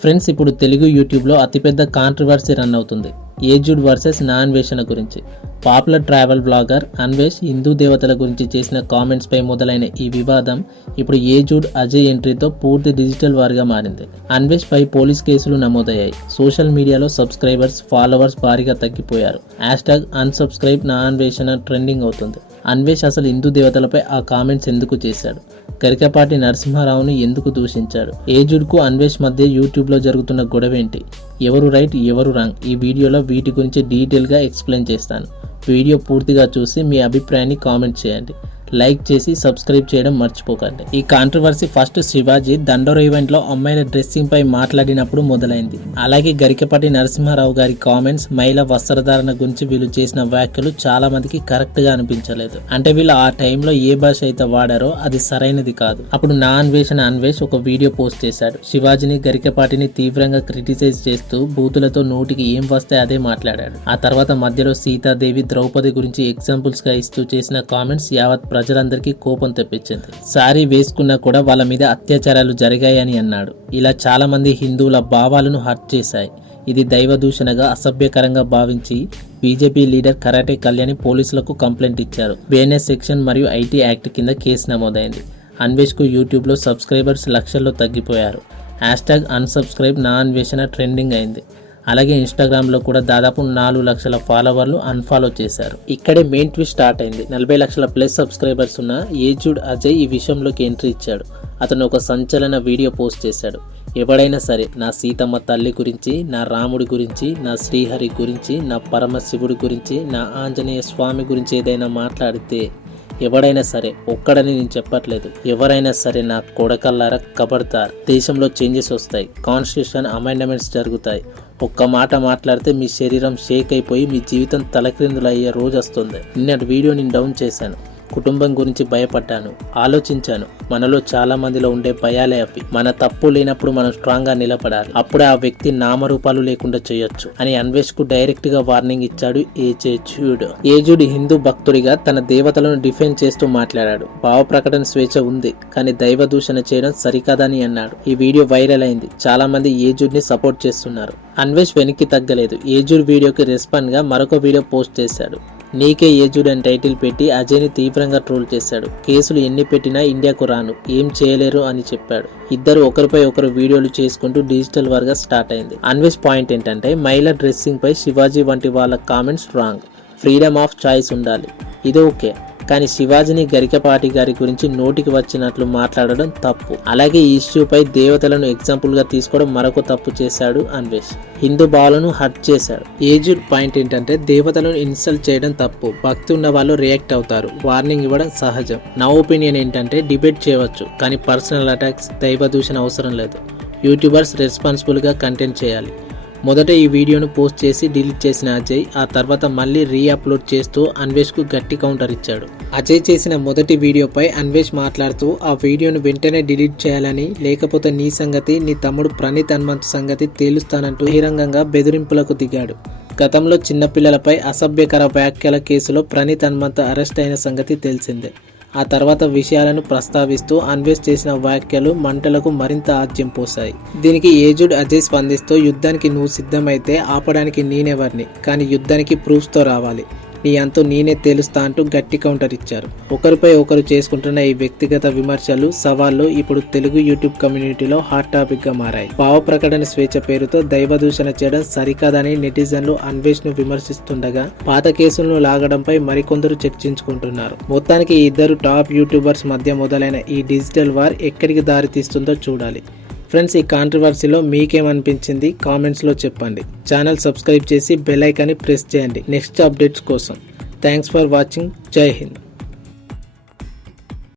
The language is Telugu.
ఫ్రెండ్స్, ఇప్పుడు తెలుగు యూట్యూబ్లో అతిపెద్ద కాంట్రవర్సీ రన్ అవుతుంది. ఏజుడ్ వర్సెస్ నా అన్వేషణ గురించి. Popular travel blogger Anvesh Hindu దేవతల గురించి చేసిన కామెంట్స్పై మొదలైన ఈ వివాదం ఇప్పుడు ఏజుడ్ అజయ్ ఎంట్రీతో పూర్తి డిజిటల్ వార్గా మారింది. అన్వేష్ పై పోలీస్ కేసులు నమోదయ్యాయి. సోషల్ మీడియాలో సబ్స్క్రైబర్స్, ఫాలోవర్స్ భారీగా తగ్గిపోయారు. #unsubscribe నా అన్వేషణ ట్రెండింగ్ అవుతుంది. అన్వేష్ అసలు హిందూ దేవతలపై ఆ కామెంట్స్ ఎందుకు చేశాడు? గరికపాటి నరసింహారావుని ఎందుకు దూషించాడు? ఏజుడ్కు అన్వేష్ మధ్య యూట్యూబ్లో జరుగుతున్న గొడవేంటి? ఎవరు రైట్, ఎవరు రాంగ్? ఈ వీడియోలో వీటి గురించి డీటెయిల్గా ఎక్స్ప్లెయిన్ చేస్తాను. వీడియో పూర్తిగా చూసి మీ అభిప్రాయాన్ని కామెంట్ చేయండి. లైక్ చేసి సబ్స్క్రైబ్ చేయడం మర్చిపోకండి. ఈ కాంట్రవర్సీ ఫస్ట్ శివాజీ దండోరా ఈవెంట్లో అమ్మాయిల డ్రెస్సింగ్ పై మాట్లాడినప్పుడు మొదలైంది. అలాగే గరికపాటి నరసింహారావు గారి కామెంట్స్, మహిళా వస్త్రధారణ గురించి వీళ్ళు చేసిన వ్యాఖ్యలు చాలా మందికి కరెక్ట్ గా అనిపించలేదు. అంటే వీళ్ళు ఆ టైంలో ఏ భాష అయితే వాడారో అది సరైనది కాదు. అప్పుడు నా అన్వేషణ అన్వేష్ ఒక వీడియో పోస్ట్ చేశాడు. శివాజీని, గరికపాటిని తీవ్రంగా క్రిటిసైజ్ చేస్తూ బూతులతో నోటికి ఏం వస్తే అదే మాట్లాడాడు. ఆ తర్వాత మధ్యలో సీతాదేవి, ద్రౌపది గురించి ఎగ్జాంపుల్స్ గా ఇస్తూ చేసిన కామెంట్స్ యావత్ ప్రజలందరికీ కోపం తెప్పించింది. సారీ వేసుకున్నా కూడా వాళ్ళ మీద అత్యాచారాలు జరిగాయని అన్నాడు. ఇలా చాలా మంది హిందువుల భావాలను హర్ట్ చేశాయి. ఇది దైవ దూషణగా, అసభ్యకరంగా భావించి బీజేపీ లీడర్ కరాటే కళ్యాణి పోలీసులకు కంప్లైంట్ ఇచ్చారు. బిఎన్ఎస్ సెక్షన్ మరియు ఐటీ యాక్ట్ కింద కేసు నమోదైంది. అన్వేష్కు యూట్యూబ్లో సబ్స్క్రైబర్స్ లక్షల్లో తగ్గిపోయారు. #unsubscribe నా అన్వేషణ ట్రెండింగ్ అయింది. అలాగే ఇన్స్టాగ్రామ్లో కూడా దాదాపు 4 లక్షల ఫాలోవర్లు అన్ఫాలో చేశారు. ఇక్కడే మెయిన్ ట్విస్ట్ స్టార్ట్ అయింది. 40 లక్షల ప్లస్ సబ్స్క్రైబర్స్ ఉన్న ఏజుడ్ అజయ్ ఈ విషయంలోకి ఎంట్రీ ఇచ్చాడు. అతను ఒక సంచలన వీడియో పోస్ట్ చేశాడు. ఎవడైనా సరే నా సీతమ్మ తల్లి గురించి, నా రాముడి గురించి, నా శ్రీహరి గురించి, నా పరమశివుడి గురించి, నా ఆంజనేయ స్వామి గురించి ఏదైనా మాట్లాడితే, ఎవడైనా సరే, ఒక్కడని నేను చెప్పట్లేదు, ఎవరైనా సరే నా కొడకల్లారా కబడతారు. దేశంలో చేంజెస్ వస్తాయి, కాన్స్టిట్యూషన్ అమెండ్మెంట్స్ జరుగుతాయి. ఒక్క మాట మాట్లాడితే మీ శరీరం షేక్ అయిపోయి మీ జీవితం తలక్రిందులు అయ్యే రోజు వస్తుంది. నిన్నటి వీడియో నేను డౌన్ చేశాను. కుటుంబం గురించి భయపడ్డాను, ఆలోచించాను. మనలో చాలా మందిలో ఉండే భయాలే అవి. మన తప్పు లేనప్పుడు మనం స్ట్రాంగ్ గా నిలబడాలి. అప్పుడే ఆ వ్యక్తి నామరూపాలు లేకుండా చేయొచ్చు అని అన్వేష్ కు డైరెక్ట్ గా వార్నింగ్ ఇచ్చాడు ఏజుడ్. ఏజుడ్ హిందూ భక్తుడిగా తన దేవతలను డిఫెండ్ చేస్తూ మాట్లాడాడు. భావ ప్రకటన స్వేచ్ఛ ఉంది, కానీ దైవ దూషణ చేయడం సరికాదని అన్నాడు. ఈ వీడియో వైరల్ అయింది. చాలా మంది ఏజుడ్ ని సపోర్ట్ చేస్తున్నారు. అన్వేష్ వెనక్కి తగ్గలేదు. ఏజుడ్ వీడియోకి రెస్పాండ్ గా మరొక వీడియో పోస్ట్ చేశాడు. నీకే ఏజుడ్ అని టైటిల్ పెట్టి అజయ్ని తీవ్రంగా ట్రోల్ చేశాడు. కేసులు ఎన్ని పెట్టినా ఇండియాకు రాను, ఏం చేయలేరు అని చెప్పాడు. ఇద్దరు ఒకరిపై ఒకరు వీడియోలు చేసుకుంటూ డిజిటల్ వార్గా స్టార్ట్ అయింది. అన్వేష్ పాయింట్ ఏంటంటే, మహిళా డ్రెస్సింగ్ పై శివాజీ వంటి వాళ్ళ comments wrong. Freedom of choice ఉండాలి, ఇది ఓకే. కానీ శివాజీని, గరికపాటి గారి గురించి నోటికి వచ్చినట్లు మాట్లాడడం తప్పు. అలాగే ఈ ఇష్యూపై దేవతలను ఎగ్జాంపుల్ గా తీసుకోవడం మరొక తప్పు చేశాడు అన్వేష్. హిందూ భావాలను హర్ట్ చేశాడు. ఏజుడ్ పాయింట్ ఏంటంటే, దేవతలను ఇన్సల్ట్ చేయడం తప్పు. భక్తి ఉన్న వాళ్ళు రియాక్ట్ అవుతారు. వార్నింగ్ ఇవ్వడం సహజం. నా ఒపీనియన్ ఏంటంటే, డిబేట్ చేయవచ్చు, కానీ పర్సనల్ అటాక్స్, దైవ దూషణ అవసరం లేదు. యూట్యూబర్స్ రెస్పాన్సిబుల్ గా కంటెంట్ చేయాలి. మొదట ఈ వీడియోను పోస్ట్ చేసి డిలీట్ చేసిన అజయ్ ఆ తర్వాత మళ్ళీ రీఅప్లోడ్ చేస్తూ అన్వేష్ కు గట్టి కౌంటర్ ఇచ్చాడు. అజయ్ చేసిన మొదటి వీడియోపై అన్వేష్ మాట్లాడుతూ ఆ వీడియోను వెంటనే డిలీట్ చేయాలని, లేకపోతే నీ సంగతి, నీ తమ్ముడు ప్రణీత్ హనుమంత్ సంగతి తేలుస్తానంటూ బహిరంగంగా బెదిరింపులకు దిగాడు. గతంలో చిన్నపిల్లలపై అసభ్యకర వ్యాఖ్యల కేసులో ప్రణీత్ హనుమంత్ అరెస్ట్ అయిన సంగతి తెలిసిందే. ఆ తర్వాత విషయాలను ప్రస్తావిస్తూ అన్వేష్ చేసిన వ్యాఖ్యలు మంటలకు మరింత ఆజ్యం పోశాయి. దీనికి ఏజుడ్ అజయ్ స్పందిస్తూ, యుద్ధానికి నువ్వు సిద్ధమైతే ఆపడానికి నేనెవర్ని, కానీ యుద్ధానికి ప్రూఫ్స్తో రావాలి, నీ అంతు నేనే తేలుస్తా అంటూ గట్టి కౌంటర్ ఇచ్చారు. ఒకరిపై ఒకరు చేసుకుంటున్న ఈ వ్యక్తిగత విమర్శలు, సవాళ్లు ఇప్పుడు తెలుగు యూట్యూబ్ కమ్యూనిటీలో హాట్ టాపిక్ గా మారాయి. భావ ప్రకటన స్వేచ్ఛ పేరుతో దైవ దూషణ చేయడం సరికాదని నెటిజన్లు అన్వేష్ ను విమర్శిస్తుండగా, పాత కేసులను లాగడంపై మరికొందరు చర్చించుకుంటున్నారు. మొత్తానికి ఈ ఇద్దరు టాప్ యూట్యూబర్స్ మధ్య మొదలైన ఈ డిజిటల్ వార్ ఎక్కడికి దారి తీస్తుందో చూడాలి. ఫ్రెండ్స్, ఈ కాంట్రవర్సీలో మీకేమనిపించింది కామెంట్స్లో చెప్పండి. ఛానల్ సబ్స్క్రైబ్ చేసి బెల్ ఐకాన్ని ప్రెస్ చేయండి నెక్స్ట్ అప్డేట్స్ కోసం. Thanks for watching. జై హింద్.